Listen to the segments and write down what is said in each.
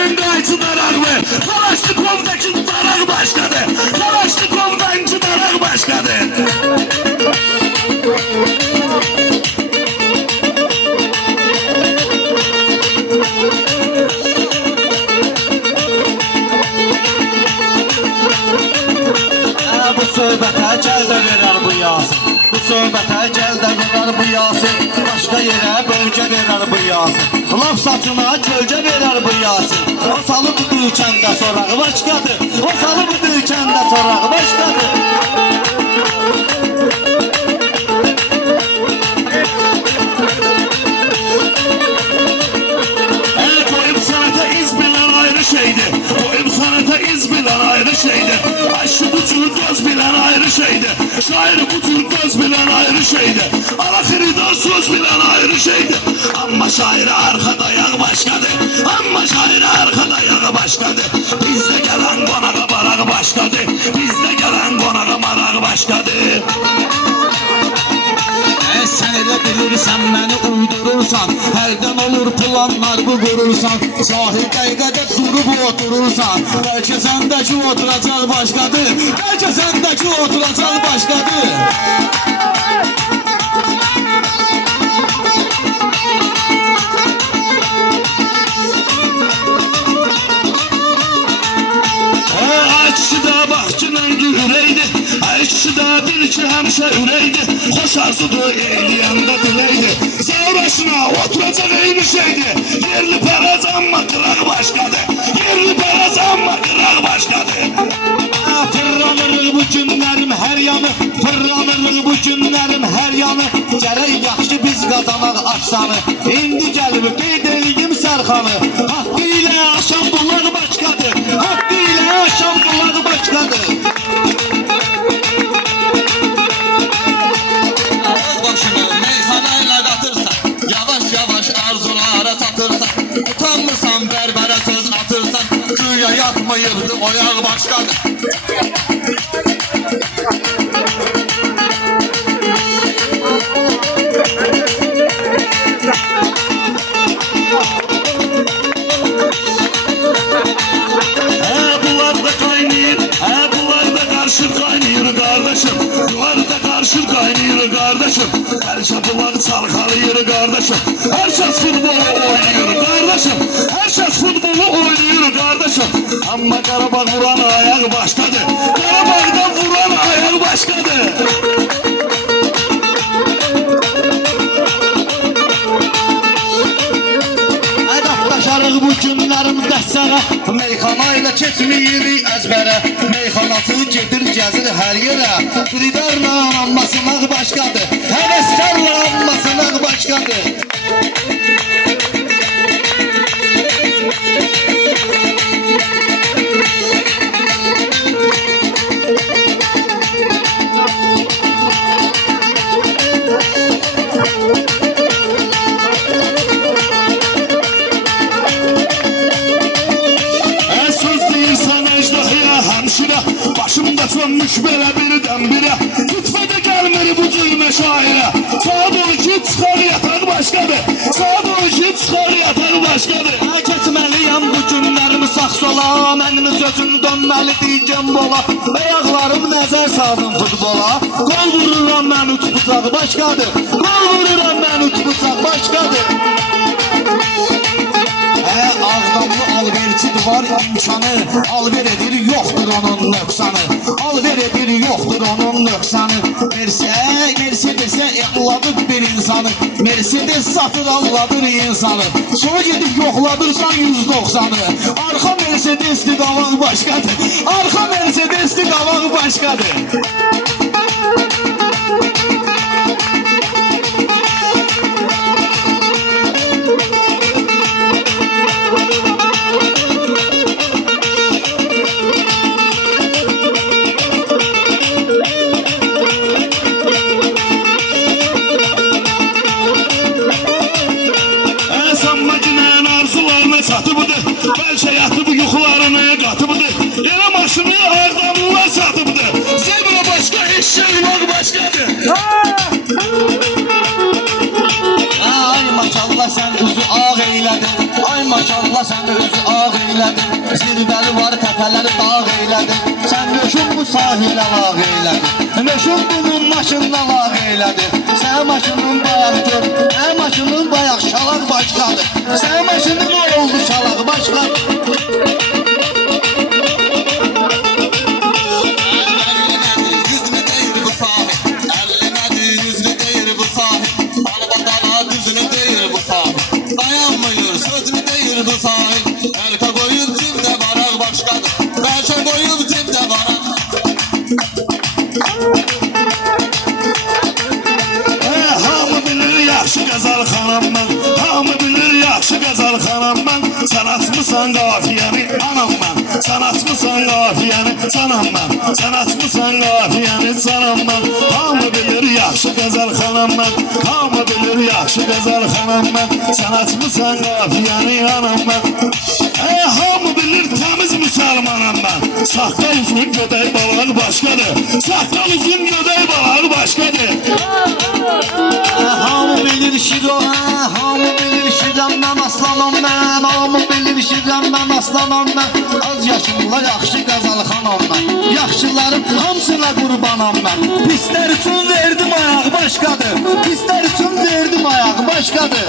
Gelin qayçı daraq ver. Kalaşnikovdaki daraq başqadır. Kalaşnikovdankı daraq başqadır. Bu söhbətə gəl də verər bu Yasin. Bu söhbətə gəl də verər bu Yasin. Başqa yerə bölgə verər bu Yasin. Laf saçına kölgə verər bu Yasin. O salıb dükəndə sorağı başqadır. O salıb dükəndə sorağı başqadır. Koyup sanata iz bilen ayrı şeydir. Koyup sanata iz bilen ayrı şeydir. Aşı bu tür göz bilen ayrı şeydir. Şair bu tür göz bilen ayrı şeydir. Alaxırıdan söz bilen ayrı şeydir. Amma şairi arka dayağı başkadır. Amma şairi arka dayağı başkadır. Bizde gelen konağa barağı başkadır. Bizde gelen konağa marağı başkadır. Sen elə bilirsən məni uydurursan. Hərdən olur planlar bu qurursan. Sahil dəqiqədə durub oturursan. Bəlkə səndəki oturacaq başqadır. Bəlkə səndəki oturacaq başqadır. Açı da bahçının üreydi. Açı da bil ki həmişə üreydi. Xoş arzudur eyləyəndə dileydi. Sağ başına oturacaq eyni şeydi. Yerli pərəz amma qıraq başqadır. Yerli pərəz amma qıraq başqadır. Fırlanırıq bu günlərim hər yanı. Fırlanırıq bu günlərim hər yanı. Gərək yaxşı biz qazanaq aksanı. İndi gəlib qeyd eləyim sərxanı. Haqqı ilə aşan bunlar başqadır. Haqqı ilə aşan bunlar başqadır. Başını meyxanayla qatırsan, yavaş yavaş arzulara çatırsan. Utanmırsan bərbərə söz atırsan. Güya yatmayıbdı oyaq başqadır. Herkes bunlar çalkalıyor kardeşim. Herkes futbolu oynuyor kardeşim. Herkes futbolu oynuyor kardeşim. Ama Qarabağ vuran ayak başkadır. Qarabağ'da vuran ayak başkadır. Başarıq bu günlərim dəstərə. Meyxanayla keçmiyirik əzbərə. Meyxanatı gedir gəzir hər yerə. Xiridarla anmasınaq başqadır. Həvəskarla anmasınaq başqadır. Başımda sönmüş belə birdən-birə. Lütfədə gəlmir bu cürmə şairə. Sağa doğru ki çıxar yataq başqadır. Sağa doğru ki çıxar yataq başqadır. Keçməliyəm bu günlərimi sağ sola. Mənim sözüm dönməli deyəcəm bola. Ayaqlarım nəzər saldım futbola. Qol vururam mən üç bıçaq başqadır. Qol vururam mən üç bıçaq başqadır. Ağdamlı alverçidir var imkanı. Alver edir yoxdur onun nöqsanı. Alver edir yoxdur onun nöqsanı. Mercedes'e eqladır bir insanı. Mercedes satır alladır insanı. Sonra gedib yoxladırsan 190'ı. Arxa Mercedes'li qavaq başqadır. Arxa Mercedes'li qavaq başqadır. Bəlkə yatıb yuxularına qatıbdır. Elə maşını Ağdamlılar satıbdır. Zebra başqa, eşşək var başqadır. Ay maşallah sən üzü ağ eylədin. Ay maşallah sən üzü ağ eylədin. eylədin. Zirvəli var təpələri dağ eylədin. Sən nöşün bu sahilə lağ eylədin. Nöşün bunun maşınına lağ eylədin. Sən maşının bayaq gör, sən maşının bayaq şalaq başqadır. Sən maşının oldu şalaq başqadır. Bu sahil Elka koyup cimde varak başkadır. Belşe koyup cimde varak. Hamı bilir yaxşı qəzal xanam mən. Hamı bilir yaxşı qəzal xanam mən. Sən açmısan qafiyəni anam mən. Sən açmısan qafiyəni canam mən. Sən açmısan qafiyəni canam mən. Hamı bilir yaxşı qəzal xanam mən. Hamı bilir yaxşı qəzal xanam mən. Sən açmısan qafiyəni anam mən. Hamı bilir təmiz müsəlmanam mən. Saqqal uzun gödək balağı başqadır. Saqqal uzun gödək balağı başqadır. Hamı bilir şido, hamı bilir şidam mən aslanam mən. Hamı bilir şidam mən aslanam mən. Az yaşımla yaxşı qəzal xanam mən. Yaxşıların hamısına qurbanam mən. Pislər üçün verdim ayaq başqadır. Pislər üçün verdim ayaq başqadır.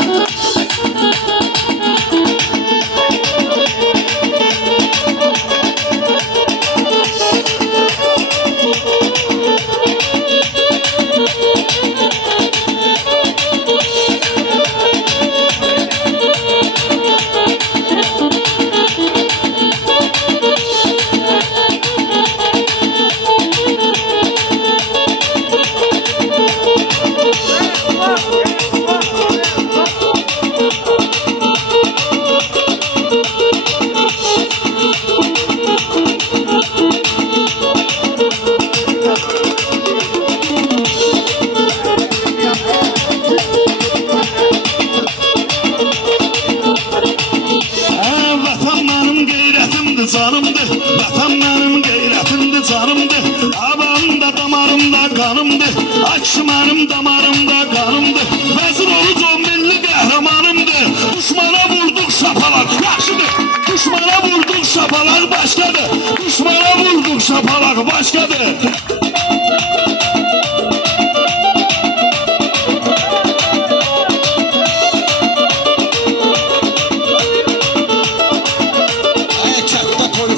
Canımdır, vatan mənim qeyrətimdir, canımdır. Abamda, damarımda qanımdır. Akşı mənim damarımda qanımdır. Vəzir Oruc o milli qəhrəmanımdır. Düşmana vurduq şapalaq, yaxşıdır. Düşmana vurduq şapalaq başqadır. Düşmana vurduq şapalaq başqadır.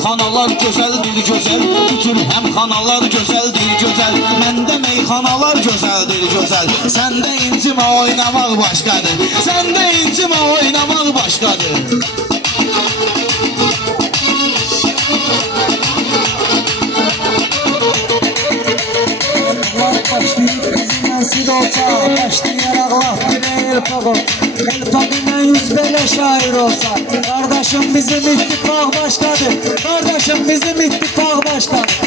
Xanalar gözəldir, gözəl. Bütün həm xanalar gözəldir, gözəl. Məndə meyxanalar gözəldir, gözəl. Səndə incimə oynamaq başqadır. Səndə incimə oynamaq başqadır. Başlayıb bizimlə sidolsa, başlayaraq laf bir elpaq ol. Elpaq ilə yüz belə şair olsa, qardaşım bizim ittifaq başqadır. Qardaşım bizim ittifaq başqadır.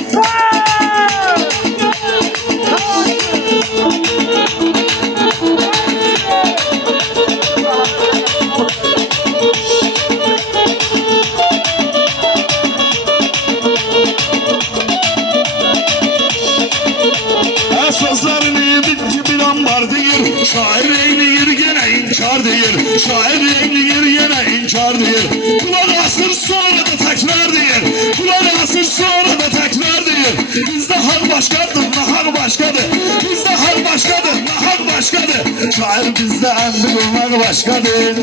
Sözlerini bitti bir ambar deyir. Şair eyleyir gene inkar deyir. Şair eyleyir gene inkar deyir. Kulak asır sonra da tekrar deyir. Kulak asır sonra da tekrar deyir. Bizde hal başkadır, nahar başkadır. Bizde hal başkadır, nahar başkadır. Şair bizde endi bulmak başkadır.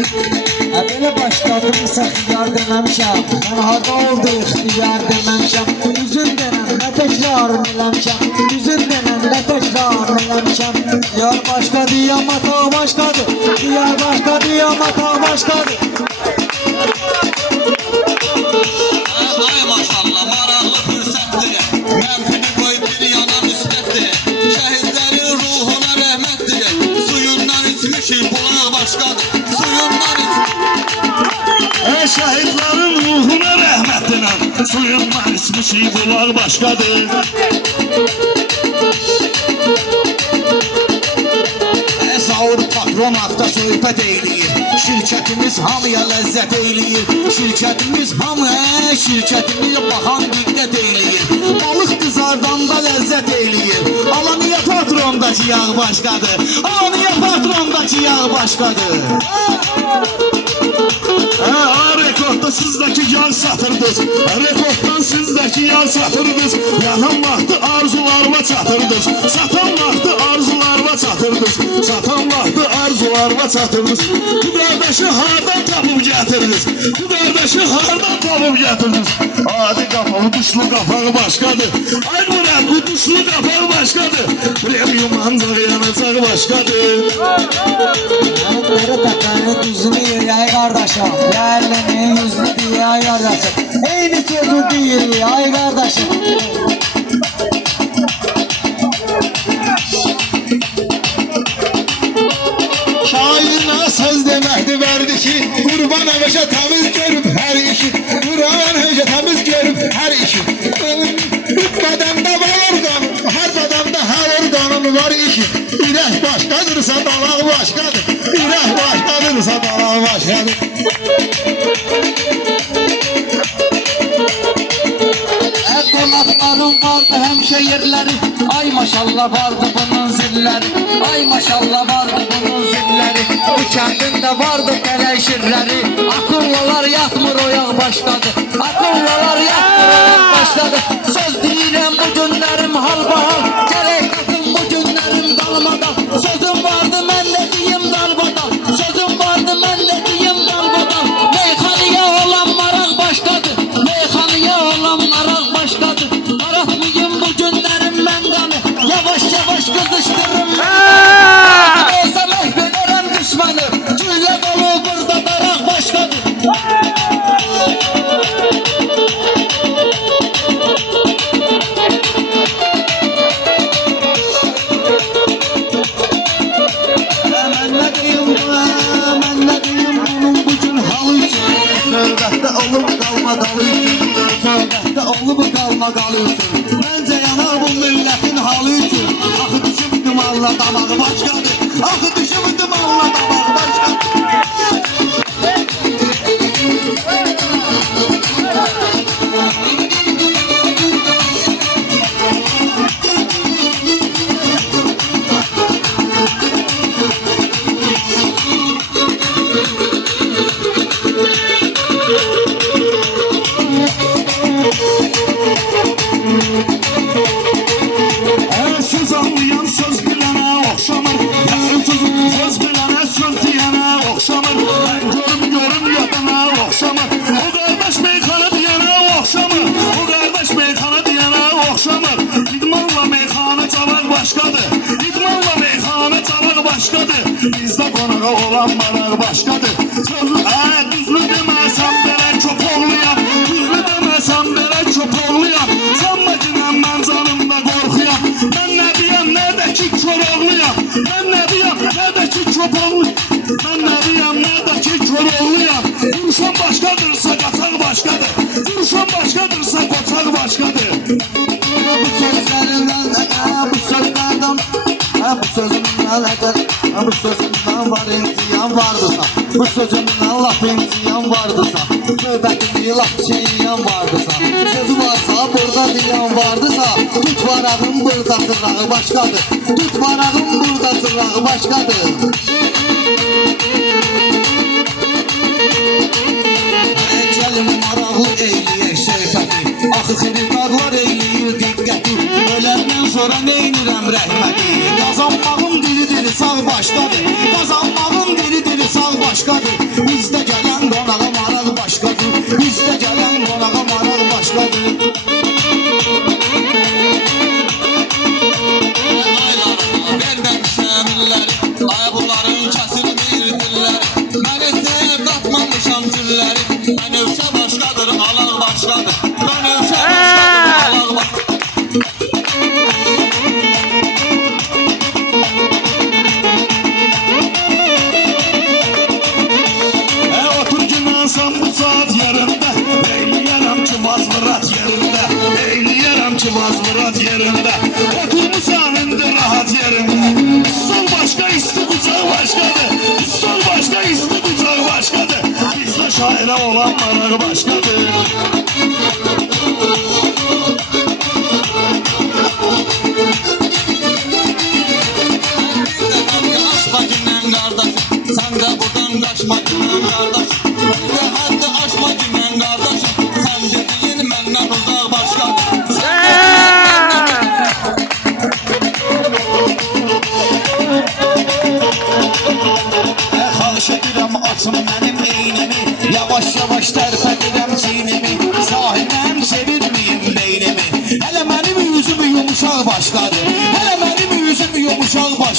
Belə başladımsa xiyar deməmişəm. Mən harda oldu ixtiyar deməmişəm. Üzün denəm, nə təkrar eləmişəm. Üzün denəm, nə təkrar eləmişəm. Diyar başqadır, amma tağ başqadır. Diyar başqadır, amma tağ başqadır. Ay maşallah maraqlı fürsətdir. Mənfini qoy bir yana müsbətdir. Şəhidlərin ruhuna rəhmətdir. Suyundan içmişik bulaq başqadır. Suyundan içmişik. Şəhidlərin ruhuna rəhmətinə suyundan içmişik bulaq başqadır. Zaur patron haqda söhbət eyləyir. Şirkətimiz hamıya ləzzət eyləyir. Şirkətimiz hamıya, şirkətimiz baxan diqqət eyləyir. Balıq qızardan da ləzzət eyləyir. Ala niyə patrondakı yağ başqadır? Ala niyə patrondakı yağ başqadır? Rekordda sizdeki yar satırdınız. Rekorddan sizdeki yar satırdınız. Yatan vaxtı arzularıma çatırdınız. Satan vaxtı arzularıma çatırdınız. Satan vaxtı arzularıma çatırdınız. Bu kardeşi hardan tapıp getirdiniz. Bu kardeşi hardan tapıp getirdiniz. Adi kapalı duşlu kapağı başkadır. Ay Murat bu duşlu kapağı başkadır. Premium ancak yanacak başkadır. Yanıkları takanı düzünü yiyay kardeşim. Yerlerini yüzünü diyay kardeşim. Eyni sözü değil ay kardeşim. Şairine söz demekti verdi ki Kurban Ömeş'e temiz görüp her işi Kurban Ömeş'e temiz görüp her işi Bedende var organ Her bedende her organın var işi Ürək başkadırsa dalaq başkadır Ürək başkadırsa dalaq başkadır Konaklarım vardı hemşe yerleri. Ay maşallah vardı bunun zilleri. Ay maşallah vardı bunun zilleri. Bu kendinde vardı teleşirleri. Akıllılar yatmır oyak başladı. Akıllılar yatmır oyak başladı. Söz değilim bu günlerim hal bahal. Gerek takım bu günlerim dalmadan. Sözüm vardı ben de diyeyim dalbadan. Sözüm vardı ben de diyeyim dalbadan. Meyhaneye olan marak başladı. Meyhaneye olan marak başladı. Aratmayayım bu günlerim ben kanı. Yavaş yavaş kızıştırırım ben. Neyse mehvederim düşmanı. Gülle dolu burada darak başladı. Mən nə deyim bunun bugün halı üçün Söhbətdə olub qalmaqalı üçün Söhbətdə olub qalmaqalı üçün Məncə yanar bu millətin halı üçün Axı düşüb dumanla damağı başqadır Axı düşüb dumanla damağı başqadır Söz anlayan söz bilene oxşamır. Söz bilene söz diyene oxşamır. Görüm yadana oxşamır. O kardeş meyxana diyene oxşamır. O kardeş meyxana diyene oxşamır. İdmanla meyxana çalar başkadır. İdmanla meyxana çalar başkadır. Bizdə qonağa olan maraq başkadır. Düzlü deməsəm belə köpoğluyam. Düzlü deməsəm belə köpoğluyam. Sanma ki mən canımda qorxuyam. Mən nə deyəm, nədə ki Koroğluyam. Mən nə deyəm, nədə ki köpoğluyam. Mən nə deyəm, nədə ki Koroğluyam. Vuruşan başqadırsa qaçaq başqadır. Vuruşan başqadırsa qoçaq başqadır. Bu sözlərindən bu sözlərdən bu sözümdən əgər bu sözümdən var imtiyan vardırsa Bu sözümdən laf imtiyan vardırsa Söhbətini laf çeyiyan vardırsa Sözü varsa burada diyan vardırsa Tut varağın burada tırnağı başqadır Tut varağın burada tırnağı başqadır Gəlin maraqlı eyləyək söhbəti Axı xiridarlar eyləyir diqqəti Öləndən sonra neynirəm rəhməti Qazanmağın diri sağ başqadır Qazanmağın diri sağ başqadır Bizdə gələn qonağa maraq başqadır Bizdə gələn qonağa maraq başqadır Aylarına verməmişəm illəri Ay bunların kəsilmir dilləri Mən istəyib qatmamışam gülləri Mən övşə başqadır, alaq başqadır Mən övşə başqadır, alaq başqadır Otur günahsan bu saat yerində Eyləyərəm ki mazmurat yerində Eyləyərəm ki mazmurat yerində Oturmusan indi rahat yerində Sol başqa isti bucaq başqadır Sol başqa isti bucaq başqadır Bizdə şairə olan maraq başqadır Qaçma gündən qardaş Sən də buradan qaçma gündən qardaş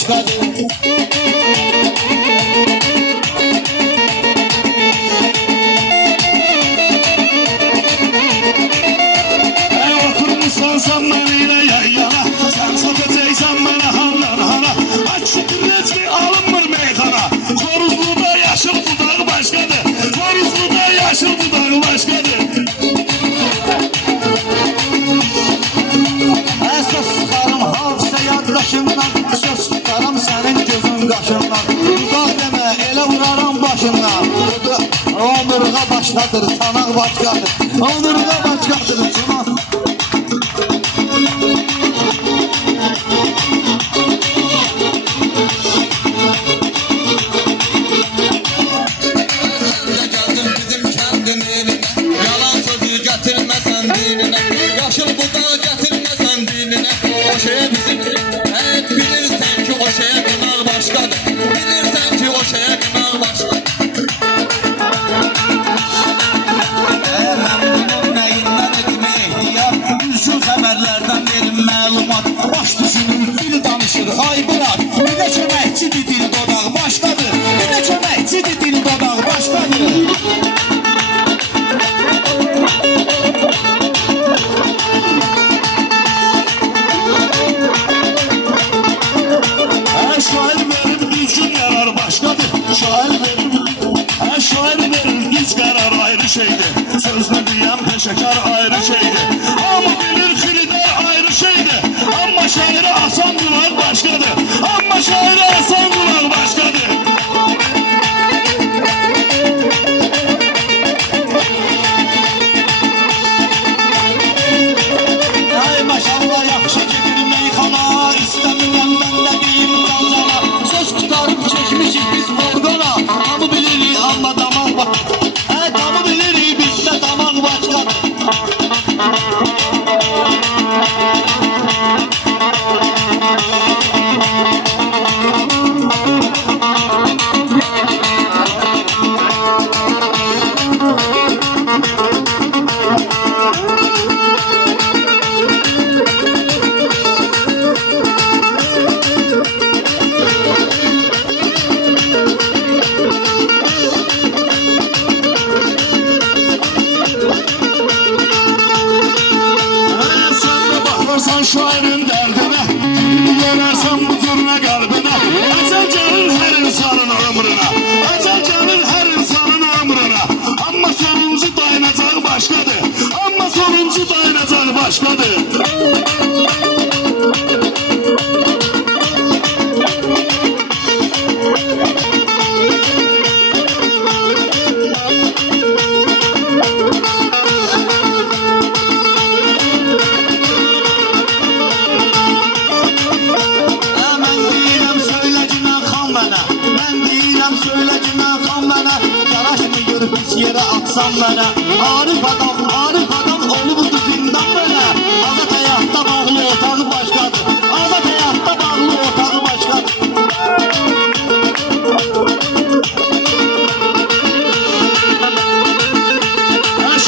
başqadır. Oturmuşsan sen benimle yan yana, sen sokacaksan bana handan hana. Açık rezmi alınmır meydana, Koruzlu'da yaşıl budağı başkadır. Koruzlu'da yaşıl budağı başkadır. Söz sıxarım hafizə yaddaşından, söz tutarım sənin gözün qaşından. Dudaq demə, elə vuraram başından. Onurğa başqadır, çanaq başqadır. Onurğa başqadır, çanaq. Geldim bizim kəndin elinə, yalan sözü gətirməsən dilinə, yaşıl budağı gətirməsən dilinə. O şeye bizim, evet bilirsən ki o şeye qınaq başqadır, bilirsən ki o şeye qınaq başqadır. Mən bunun nəyindən etmə ehtiyat, üzgün xəbərlərdən verin məlumat. Baş düşünür, dil danışır, ay bırak. Bir də köməkçidir dil dodaq başqadır. Bir də köməkçidir dil dodaq başqadır. Şair verir düzgün yarar başkadır. Şair verir düz karar ayrı şeydir. Sözlü diyen peşekar ayrı şeydir. Ama bilir xilidar ayrı şeydir. Ama şairi asan kulak başkadır. Ama şairi asan kulak başkadır. Ay maşallah yaxşı gedir meyxana, istəmirəm mən də deyim calcana. Söz tutarıb çəkmişik biz orqana, tamı bilirik amma damaq bax. Tamı bilirik bizdə damaq başqadır. Sen de bakırsan şairin derdine, görersen bu zurna kalbine. Ecel gelir her insanın ömrüne, ecel gelir her insanın ömrüne. Ama sonuncu dayanacak başkadır, ama sonuncu dayanacak başkadır. Mən deyirəm söyləcimən xan mənə, mən deyirəm söyləcimən xan mənə. Yaraşmı görüb pis yerə atsan mənə. Arif adam olubdu zindan mənə. Azad həyatda bağlı otağı başqadır, azad həyatda bağlı otağı başqadır.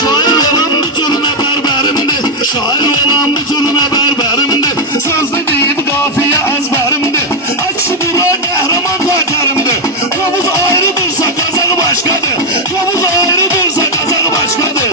Şair olan bu türüne berberimdi, şair olan bu türüne berberimdi. Sözlü deyip kafiye ezberimdi. Açı bura kahraman katerimdi. Kovuz ayrıdırsa kazağı başkadır, kovuz ayrıdırsa kazağı başkadır.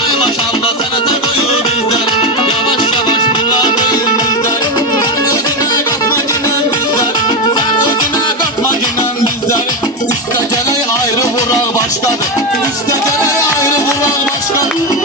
Ay maşallah sənətə qoyur bizləri, yavaş yavaş bunlar qoyur bizləri. Sən özünə qatma ginən bizləri, sən özünə qatma ginən bizləri. Üstə gələk ayrı vuraq başqadır, üstə gələk ayrı vuraq başqadır.